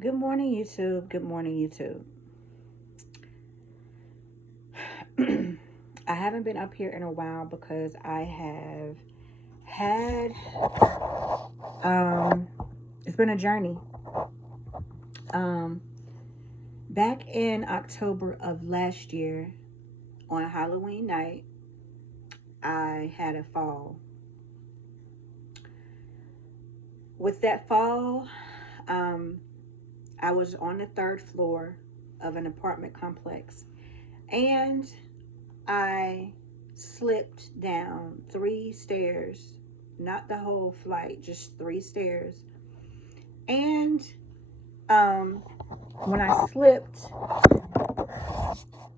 Good morning, YouTube. Good morning, YouTube. I haven't been up here in a while because I have had, um, it's been a journey. Um, Back in October of last year, on Halloween night, I had a fall. With that fall, um, I was on the third floor of an apartment complex and I slipped down 3 stairs, not the whole flight, just 3 stairs. And um, when I slipped,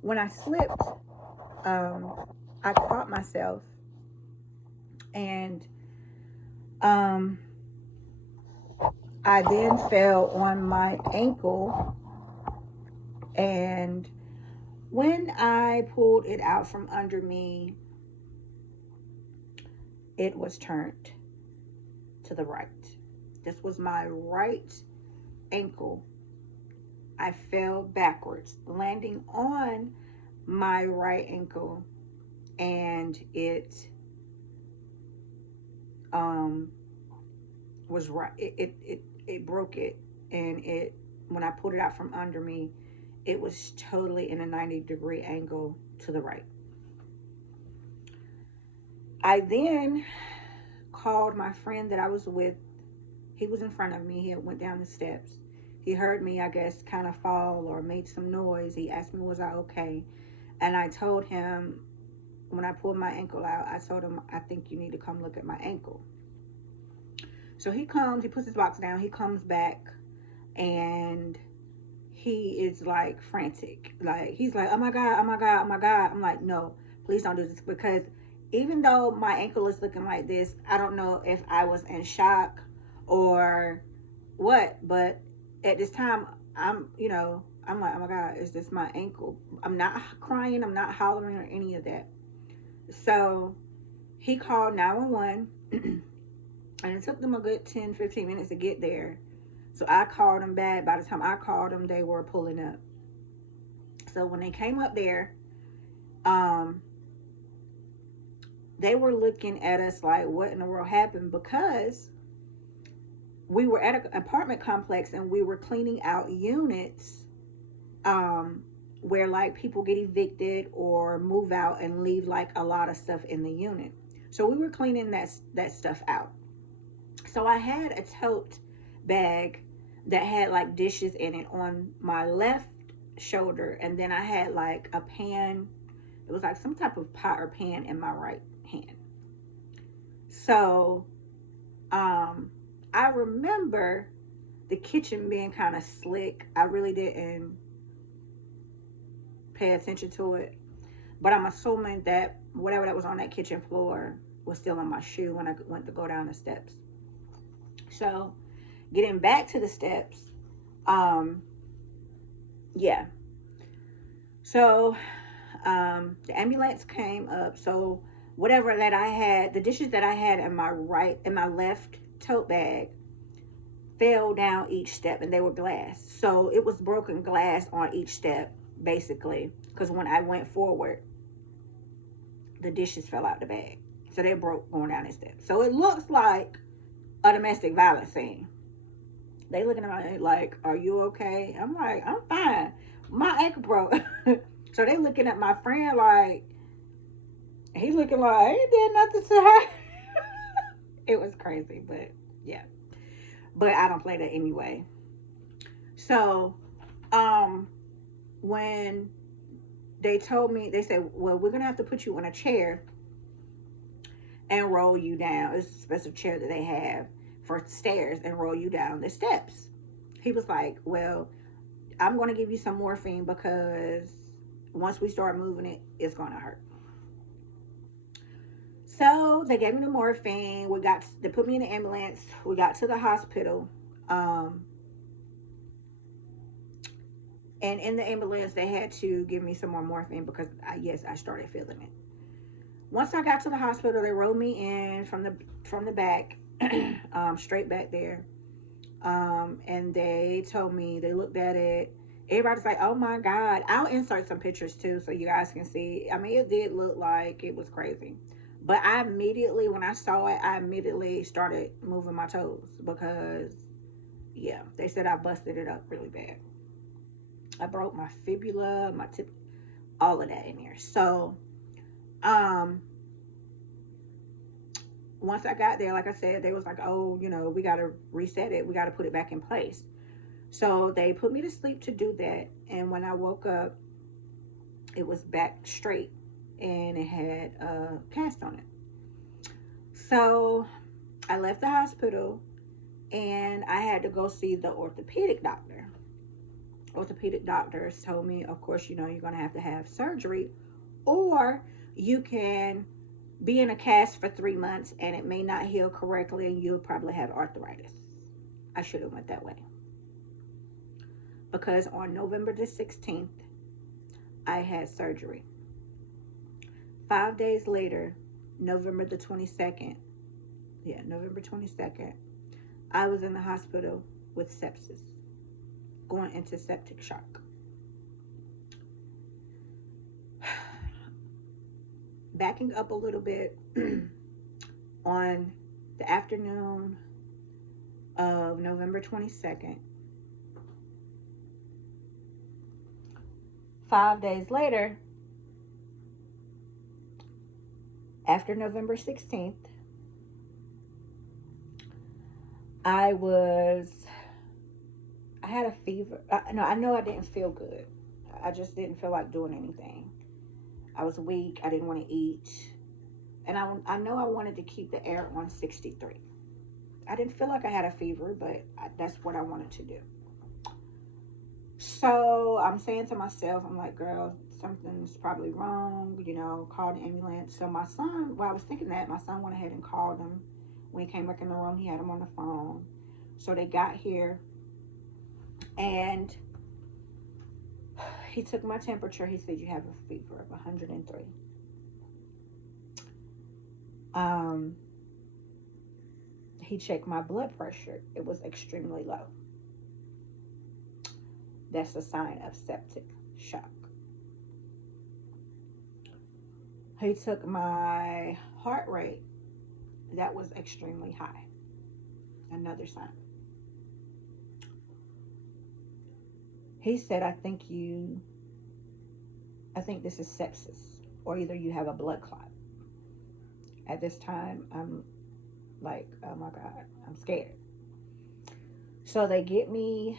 when I slipped, um, I caught myself, and um, I then fell on my ankle. And when I pulled it out from under me, it was turned to the right. This was my right ankle. I fell backwards, landing on my right ankle, and it um was right. It broke it, and it when I pulled it out from under me, it was totally in a 90-degree angle to the right. I then called my friend that I was with. He was in front of me. He went down the steps. He heard me, I guess, kind of fall or made some noise. He asked me, was I okay? And I told him, when I pulled my ankle out, I told him, I think you need to come look at my ankle. So he comes, he puts his box down, he comes back, and he is like frantic. Like, he's like, oh my God, oh my God, oh my God. I'm like, no, please don't do this, because even though my ankle is looking like this, I don't know if I was in shock or what, but at this time, I'm like, oh my God, is this my ankle? I'm not crying, I'm not hollering or any of that. So he called 911, and it took them a good 10, 15 minutes to get there. So I called them back. By the time I called them, they were pulling up. So when they came up there, um, they were looking at us like, what in the world happened? Because we were at an apartment complex and we were cleaning out units, where like people get evicted or move out and leave like a lot of stuff in the unit. So we were cleaning that stuff out. So I had a tote bag that had like dishes in it on my left shoulder, and then I had like a pan. It was like some type of pot or pan in my right hand. So um I remember the kitchen being kind of slick. I really didn't pay attention to it, but I'm assuming that whatever that was on that kitchen floor was still on my shoe when I went to go down the steps. So getting back to the steps, um yeah. So the ambulance came up. So whatever that I had, the dishes that I had in my left tote bag, fell down each step, and they were glass. So it was broken glass on each step, basically, because when I went forward, the dishes fell out the bag. So they broke going down the steps. So it looks like a domestic violence scene. They looking at me like, are you okay? I'm like, I'm fine. My ankle broke. So they looking at my friend like, he looking like, I ain't did nothing to her. It was crazy, but yeah. But I don't play that anyway. So, um, when they told me, they said, well, we're gonna have to put you in a chair and roll you down. It's a special chair that they have for stairs, and roll you down the steps. He was like, well, I'm gonna give you some morphine because once we start moving it, it's gonna hurt. So they gave me the morphine. They put me in the ambulance. We got to the hospital. Um, and in the ambulance, they had to give me some more morphine because yes, I started feeling it. Once I got to the hospital, they rolled me in from the back, straight back there. And they told me, they looked at it. Everybody's like, oh my God. I'll insert some pictures too so you guys can see. I mean, it did look like it was crazy. But I immediately, when I saw it, I immediately started moving my toes because, yeah, they said I busted it up really bad. I broke my fibula, my tip, all of that in there. So, um, once I got there, like I said, they was like, oh, we got to reset it. We got to put it back in place. So they put me to sleep to do that. And when I woke up, it was back straight and it had a cast on it. So I left the hospital and I had to go see the orthopedic doctor. Orthopedic doctors told me, of course, you're going to have surgery, or you can be in a cast for 3 months and it may not heal correctly and you'll probably have arthritis. I should have went that way because on November the 16th, I had surgery. 5 days later, November the 22nd, November 22nd, I was in the hospital with sepsis, going into septic shock. Backing up a little bit, on the afternoon of November 22nd, 5 days later, after November 16th, I had a fever. No, I know I didn't feel good. I just didn't feel like doing anything. I was weak. I didn't want to eat. And I know I wanted to keep the air on 63. I didn't feel like I had a fever, but that's what I wanted to do. So I'm saying to myself, I'm like, girl, something's probably wrong, call the ambulance. So my son, while I was thinking that, my son went ahead and called him. When he came back in the room, he had him on the phone. So they got here and he took my temperature. He said, you have a fever of 103. He checked my blood pressure. It was extremely low. That's a sign of septic shock. He took my heart rate. That was extremely high. Another sign. He said, I think this is sepsis, or either you have a blood clot. At this time, I'm like, oh my God, I'm scared. So they get me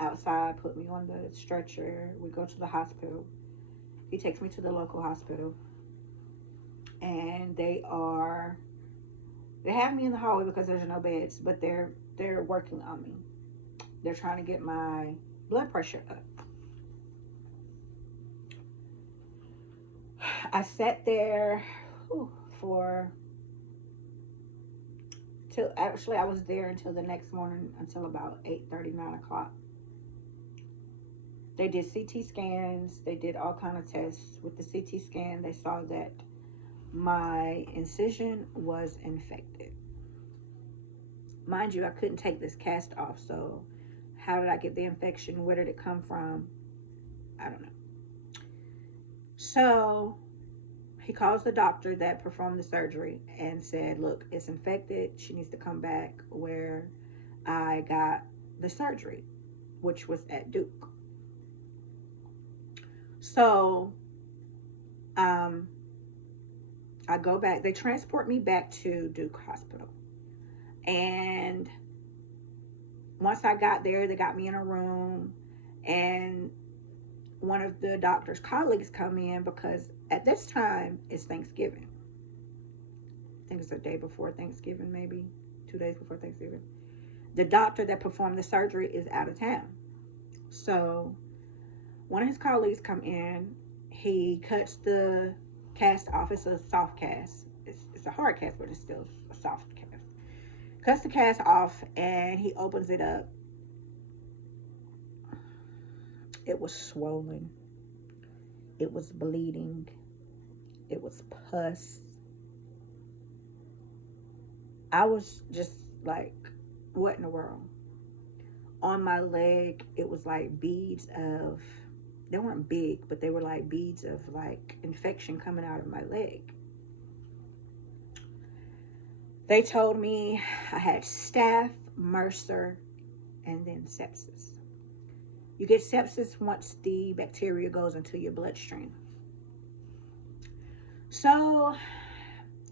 outside, put me on the stretcher. We go to the hospital. He takes me to the local hospital, and they have me in the hallway because there's no beds, but they're working on me. They're trying to get my blood pressure up. I sat there for till actually I was there until the next morning, until about 8:30, 9 o'clock. They did CT scans. They did all kind of tests. With the CT scan, they saw that my incision was infected. Mind you, I couldn't take this cast off, so how did I get the infection? Where did it come from? I don't know. So he calls the doctor that performed the surgery and said, look, it's infected. She needs to come back where I got the surgery, which was at Duke. So I go back. They transport me back to Duke Hospital. And once I got there, they got me in a room. And one of the doctor's colleagues come in because at this time it's Thanksgiving. I think it's the day before Thanksgiving, maybe 2 days before Thanksgiving. The doctor that performed the surgery is out of town. So one of his colleagues come in. He cuts the cast off. It's a soft cast. It's a hard cast, but it's still a soft cast. Cuts the cast off and he opens it up. It was swollen. It was bleeding. It was pus. I was just Like, what in the world? On my leg, it was like beads of, they weren't big, but they were like beads of like infection coming out of my leg. They told me I had staph, MRSA, and then sepsis. You get sepsis once the bacteria goes into your bloodstream. So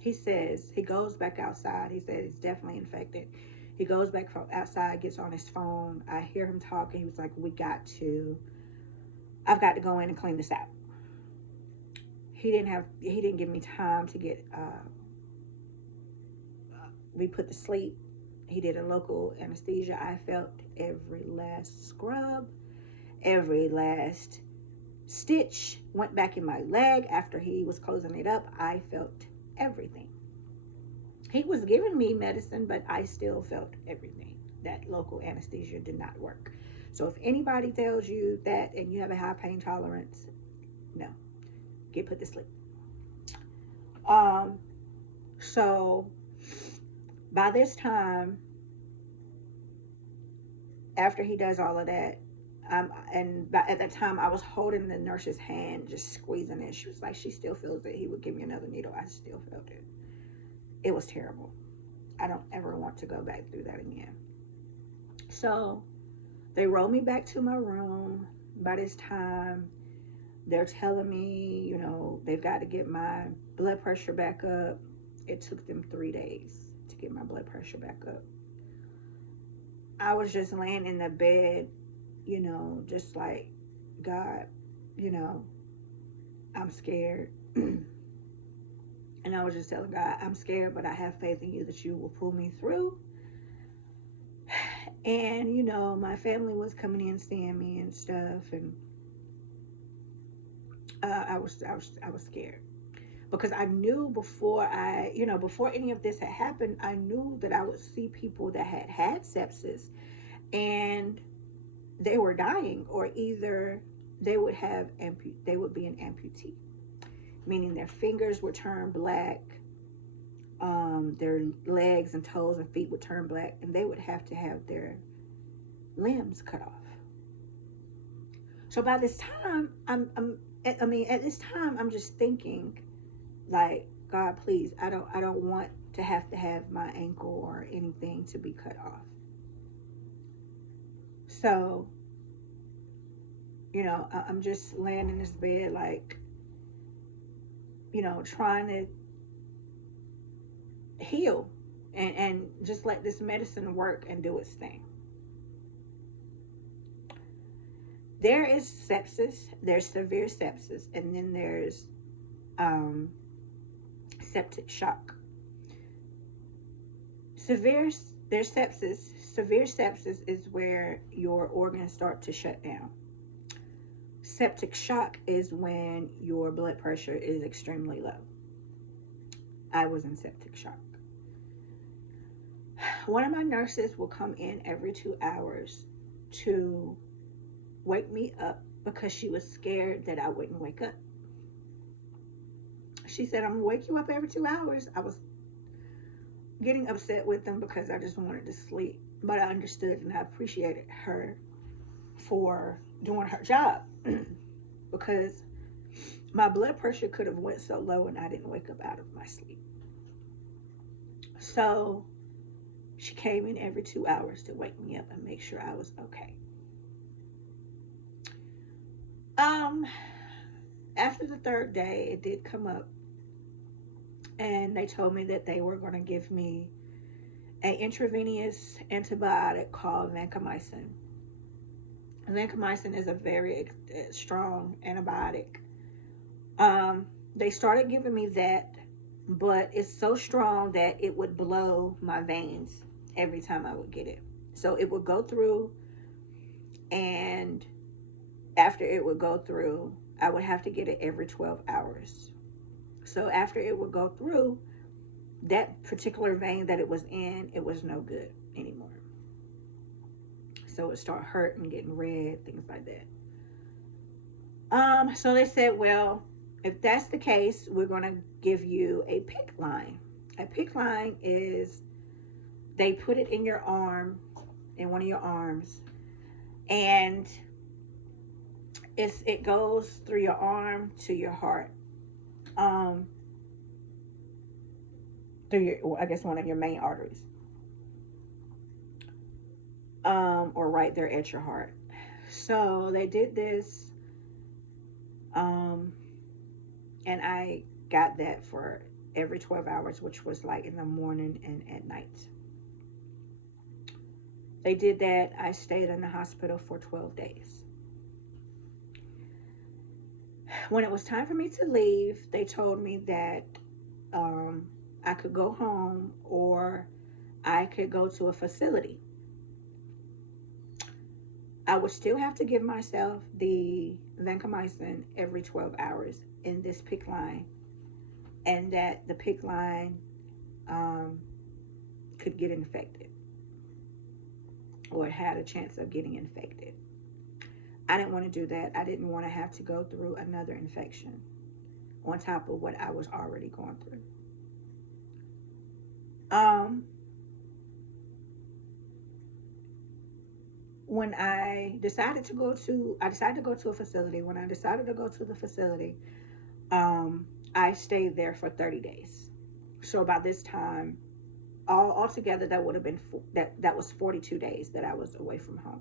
he says, he goes back outside. He said it's definitely infected. He goes back from outside, gets on his phone. I hear him talking. He was like, I've got to go in and clean this out. He didn't give me time to get we put to sleep. He did a local anesthesia. I felt every last scrub, every last stitch went back in my leg after he was closing it up. I felt everything. He was giving me medicine, but I still felt everything. That local anesthesia did not work. So if anybody tells you that and you have a high pain tolerance, no, get put to sleep. Um, so by this time, after he does all of that, at that time I was holding the nurse's hand, just squeezing it. She was like, she still feels it. He would give me another needle. I still felt it. It was terrible. I don't ever want to go back through that again. So they rolled me back to my room. By this time, they're telling me, they've got to get my blood pressure back up. It took them 3 days to get my blood pressure back up. I was just laying in the bed, just like, God, I'm scared. And I was just telling God, I'm scared, but I have faith in you that you will pull me through. And, my family was coming in seeing me and stuff. And I was scared. Because I knew before any of this had happened, I knew that I would see people that had sepsis and they were dying, or either they would be an amputee, meaning their fingers would turn black, their legs and toes and feet would turn black, and they would have to have their limbs cut off. So by this time, at this time, I'm just thinking, like, God, please, I don't want to have my ankle or anything to be cut off. So, I'm just laying in this bed, like, trying to heal and just let this medicine work and do its thing. There is sepsis, there's severe sepsis, and then there's septic shock. Severe sepsis is where your organs start to shut down. Septic shock is when your blood pressure is extremely low. I was in septic shock. One of my nurses will come in every 2 hours to wake me up because she was scared that I wouldn't wake up. She said, I'm going to wake you up every 2 hours. I was getting upset with them because I just wanted to sleep. But I understood and I appreciated her for doing her job because my blood pressure could have went so low and I didn't wake up out of my sleep. So she came in every 2 hours to wake me up and make sure I was okay. After the third day, it did come up, and they told me that they were going to give me an intravenous antibiotic called vancomycin. Vancomycin is a very strong antibiotic. They started giving me that, but it's so strong that it would blow my veins every time I would get it. So it would go through, and after it would go through, I would have to get it every 12 hours. So after it would go through, that particular vein that it was in, it was no good anymore. So it started hurting, getting red, things like that. So they said, well, if that's the case, we're going to give you a PICC line. A PICC line They put it in your arm, in one of your arms, and it goes through your arm to your heart. Um, through your, well, I guess one of your main arteries, or right there at your heart. So they did this, um, and I got that for every 12 hours, which was like in the morning and at night. They did that. I stayed in the hospital for 12 days. When it was time for me to leave, they told me that um, I could go home or I could go to a facility. I would still have to give myself the vancomycin every 12 hours in this PICC line, and that the PICC line um, could get infected or it had a chance of getting infected. I didn't want to do that. I didn't want to have to go through another infection on top of what I was already going through. Um, when I decided to go to a facility. When I decided to go to the facility, I stayed there for 30 days. So by this time, all altogether, that would have been that was 42 days that I was away from home.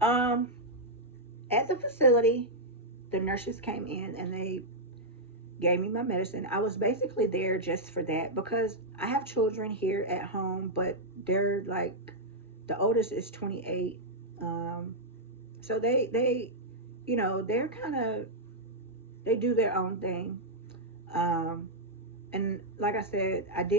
Um, at the facility, the nurses came in and they gave me my medicine. I was basically there just for that because I have children here at home, but they're like the oldest is 28. Um, so they they're kind of they do their own thing. Um, and like I said, I did